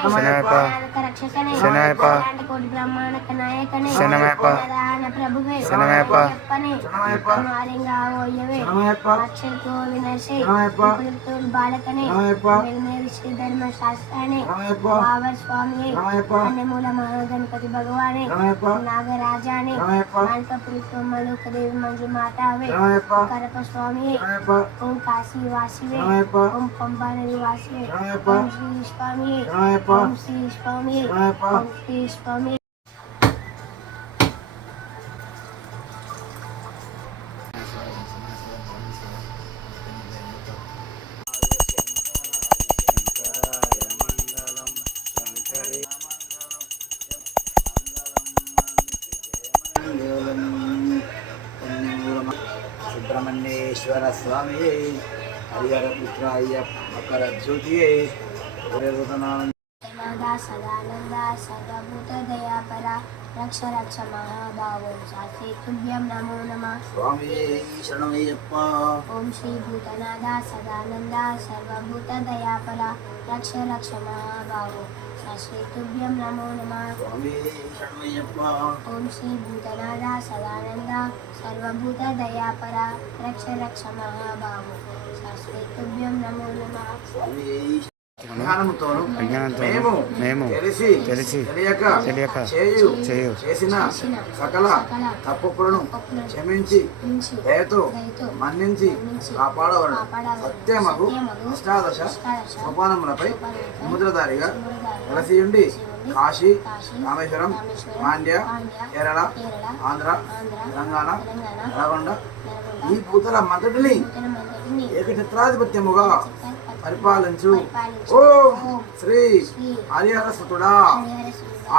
శనమయ్యప్ప శనమయ్యప్ప శనమయ్యప్ప శనమయ్యప్ప गणपति भगवान नागराजाने देवी मंजू माता करप स्वामी ओम काशी वासी ओम पंबा नदी वासी ओम श्री स्वामी ओम श्री स्वामी ओम श्री स्वामी सुब्रह्मण्येश्वर स्वामी हरिहर पुत्र मकर ज्योति सदानंद सर्वभूत दयापरा रक्ष रक्ष महाभावो शास्त्री तुभ्यं नमो नमः स्वामी शरणमय्यप्प ओम श्री भूतनाथ सदानंद सर्वभूत दयापरा रक्ष रक्ष महाभावो शास्त्री तुभ्यं नमो नमः स्वामी शरणमय्यप्प ओम श्री भूतनाथ सदानंद सर्वभूत दयापरा रक्ष रक्ष महाभावो शास्त्री तुभ्यं नमो नमः स्वामी అజ్ఞానముతోను మేము తెలిసి తెలియక చేసిన సకల తప్పులను క్షమించి దయతో మన్నించి కాపాడవలను సత్యమగు అష్టాదశ సోపానములపై సముద్రధారిగా వెలసియుండి కాశీ రామేశ్వరం మాండ్య కేరళ ఆంధ్ర తెలంగాణ నల్గొండ ఈ భూతల మొదటిని ఏకఛత్రాధిపత్యముగా పరిపాలించు ఓం శ్రీ హరిహర సుతుడా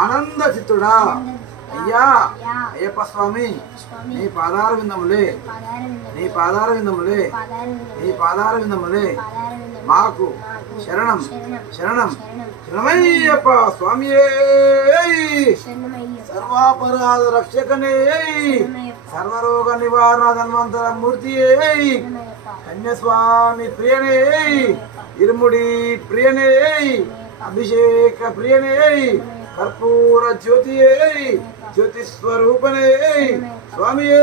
ఆనంద చిత్తుడా అయ్యా అయ్యప్ప స్వామి నీ పాదార విందములే నీ పాదార విందములే నీ పాదార విందములే మాకు శరణం శరణం శరణమయ్యప్ప స్వామియే సర్వాపరాధ రక్షకనే సర్వరోగ నివారణ ధన్వంతర మూర్తియే కన్యస్వామి ప్రియనే ఇరుముడి ప్రియనే అభిషేక ప్రియనే కర్పూర జ్యోతియే జ్యోతి స్వరూపనే స్వామియే